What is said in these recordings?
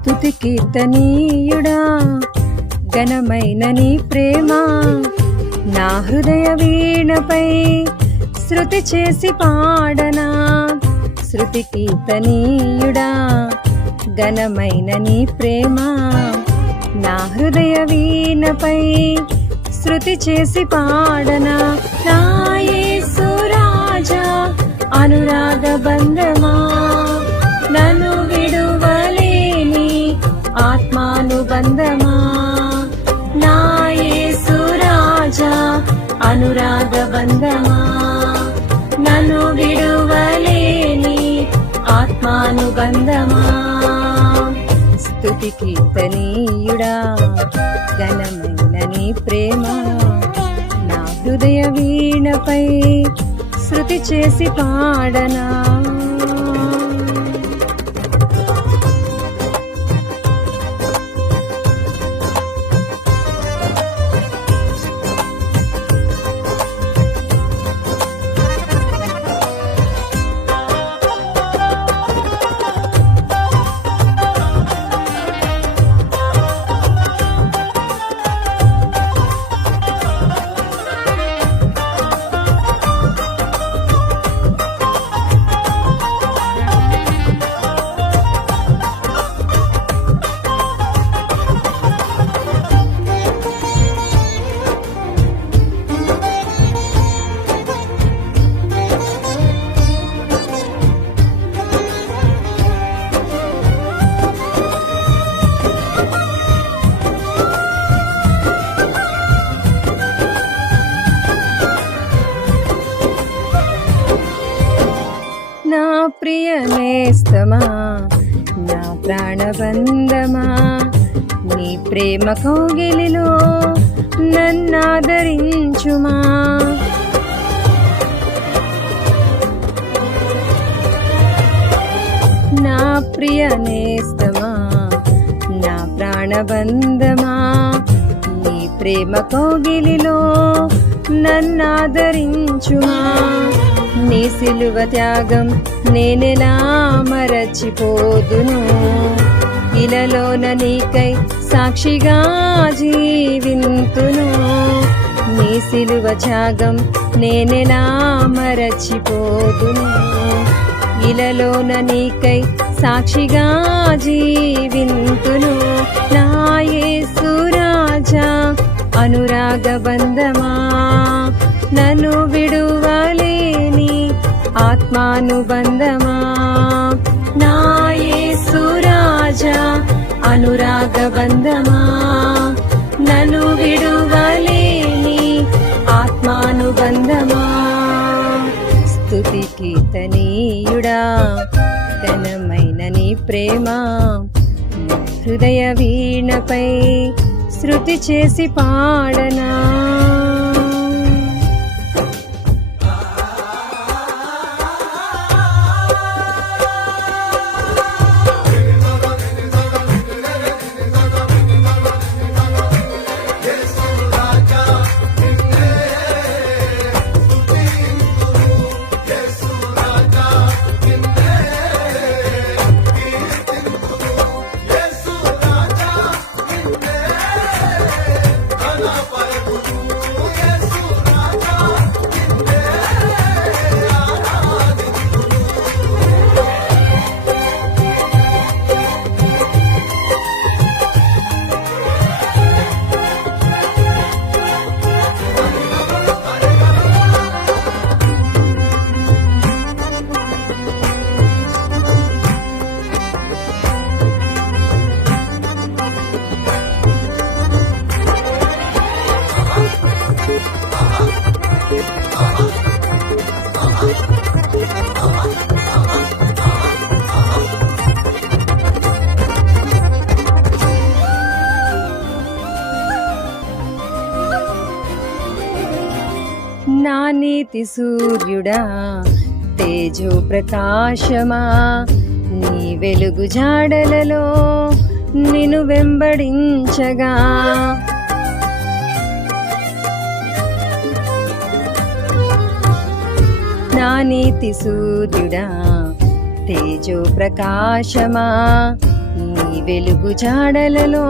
స్తుతి కీర్తనీయుడా, ఘనమైన నీ ప్రేమ నా హృదయ వీణపై శృతి చేసి పాడనా. శృతి కీర్తనీయుడా, ఘనమైన నీ ప్రేమ నా హృదయ వీణపై శృతి చేసి పాడనా. నా యేసు రాజా అనురాగ బంధమా, నన్ను విడువలేని ఆత్మానుబంధమా. నా యేసు రాజా అనురాగ బంధమా, నన్ను విడువలేని ఆత్మానుబంధమా. స్తుతి కీర్తనీయుడా, ఘనమైన నీ ప్రేమ నా హృదయ వీణపై శృతి చేసి పాడనా. నా ప్రియ నేస్తమా, నా ప్రాణబంధమా, నీ ప్రేమ కౌగిలిలో నన్నాదరించుమా. నా ప్రియ నేస్తమా, నా ప్రాణబంధమా, నీ ప్రేమ కౌగిలిలో నన్నాదరించుమా. నీ సిలువ త్యాగం నేనెలా మరచిపోదును, ఇలలోన నీకై సాక్షిగా జీవింతును. నీ సిలువ త్యాగం నేనెలా మరచిపోదును, ఇలలోన నీకై సాక్షిగా జీవింతును. నా యేసు రాజా అనురాగ బంధమా, నన్ను విడువలేని ఆత్మానుబంధమా. నా యేసు రాజా అనురాగ బంధమా, నన్ను విడువలేని ఆత్మానుబంధమా. స్తుతి కీర్తనీయుడా, ఘనమైన నీ ప్రేమ నా హృదయ వీణపై శృతి చేసి పాడనా. నా నీతి సూర్యుడా, తేజో ప్రకాశమా, నీ వెలుగు జాడలలో నిన్ను వెంబడించగా. నా నీతి సూర్యుడా, తేజో ప్రకాశమా, నీ వెలుగు జాడలలో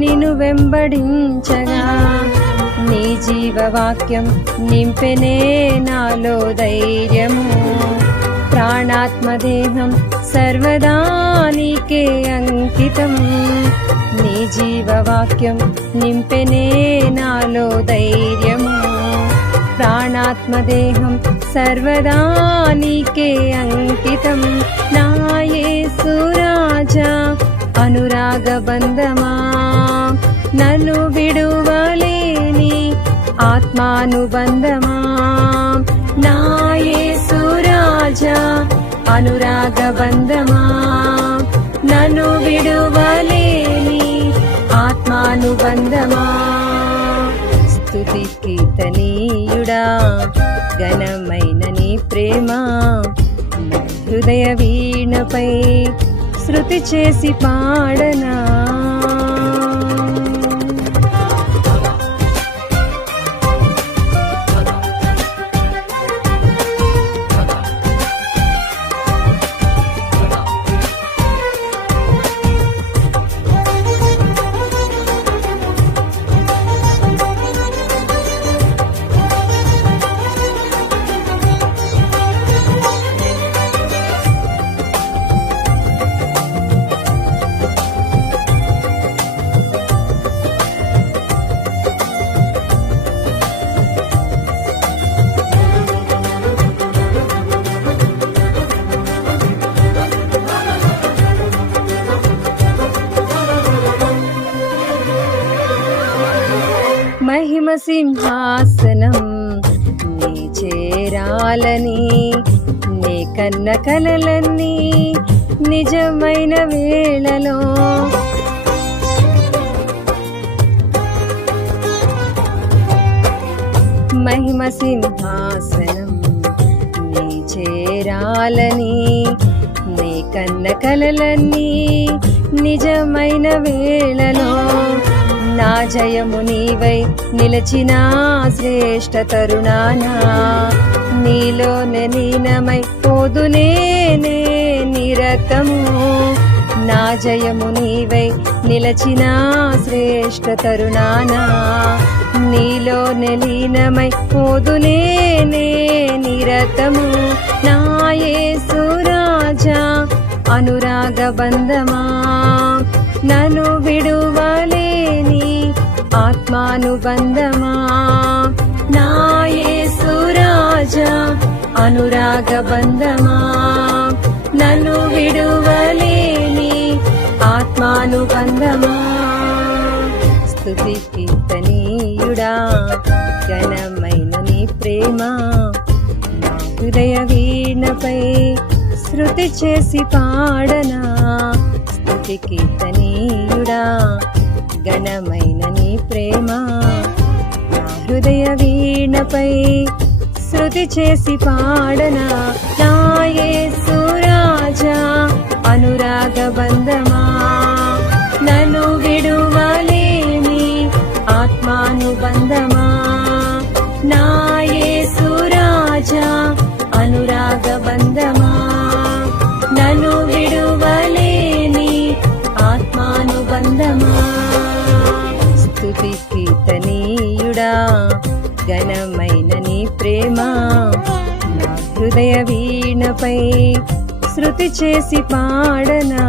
నిన్ను వెంబడించగా నీ జీవవాక్యం నింపెనే నాలో ధైర్యము. ప్రాణాత్మదేహం సర్వదా నీకే అంకితం. నీ జీవవాక్యం నింపెనే నాలో ధైర్యము. ప్రాణాత్మదేహం సర్వదా నీకే అంకితం. నా యేసు రాజా అనురాగ బంధమా, నన్ను విడువలేని ఆత్మానుబంధమా. నా యేసు రాజా అనురాగ బంధమా, నన్ను విడువలేని ఆత్మానుబంధమా. స్తుతి కీర్తనీయుడా ఘనమైన నీ ప్రేమ నా హృదయ వీణపై శృతి చేసి పాడనా. మహిమ సింహాసనం నీ చేరాలని నీ కన్న కలలన్నీ నిజమైన వేళలో మహిమ సింహాసనం నీ చేరాలని నీ కన్న కలలన్నీ నిజమైన వేళలో నా జయము నీవై నిలచిన శ్రేష్ఠ తరుణానా నీలోనే లీనమై పోదునే నిరతము. నా జయము నీవై నిలచిన శ్రేష్ఠ తరుణానా నీలోనే లీనమై పోదునే నిరతము. నా యేసు రాజా అనురాగ బంధమా, నన్ను విడువలేని ఆత్మానుబంధమా. నా యేసు రాజా అనురాగ బంధమా, నన్ను విడువలేని ఆత్మానుబంధమా. స్తుతి కీర్తనీయుడా ఘనమైన నీ ప్రేమ నా హృదయ వీణపై శృతి చేసి పాడనా. స్తుతి కీర్తనీయుడా ఘనమైన నీ ప్రేమ నా హృదయ వీణపై శృతి చేసి పాడనా. నా యేసు రాజా అనురాగ బంధమా, నన్ను విడువలేని ఆత్మానుబంధమా. నా యేసు రాజా అనురాగ బంధమా, నన్ను విడువలేని ఆత్మానుబంధమా. స్తుతి కీర్తనీయుడా ఘనమైన నీ ప్రేమ నా హృదయ వీణపై శృతి చేసి పాడనా.